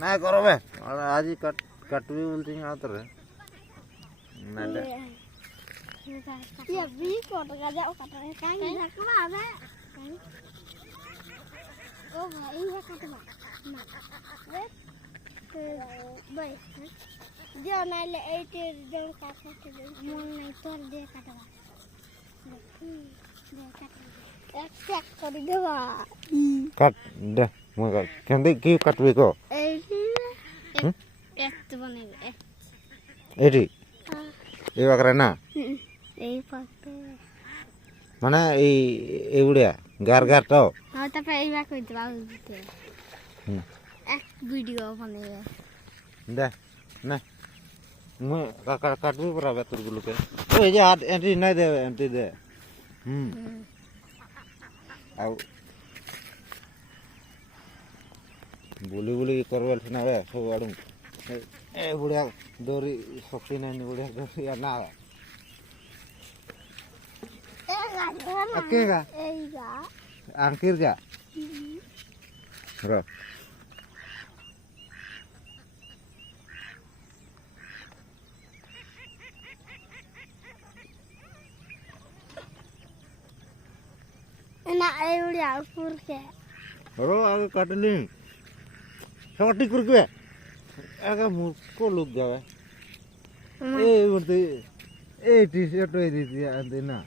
ना करो बे आज कटवी बोलती हैं आतर है ना ले ये भी कोट का जाओ कटवा कहीं रखवा है कहीं ओ भाई है कटवा ना भाई जो ना ले 80 जो काट के मन नहीं तोड़ दे कटवा दे कटवा एक चेक कर दे कट दे मगर केंदे की कटवी को एक तो बनेगा एटी ये वगैरह ना এই পাতে মানে এই উড়িয়া গার গার তো হ্যাঁ তারপরে এইবার কইতে বাবু দিতে এক ভিডিও বানাবে দে না মু কাটবি পরাবে তোর গুলোকে ওই যে হাত এন্ট্রি নাই দে এন্ট্রি দে আউ বুলি বুলি করবে না রে সব আড়ু এ বুড়িয়া দড়ি শক্তি নাই বুড়িয়া দড়ি না अकेगा आंकिर जा रो ना एवढ्या पुरके रो आगे काटली छोटी कुरके आगे मुझको लुक जावे ए बोलते ए टी-शर्ट तो ये दी अंदर ना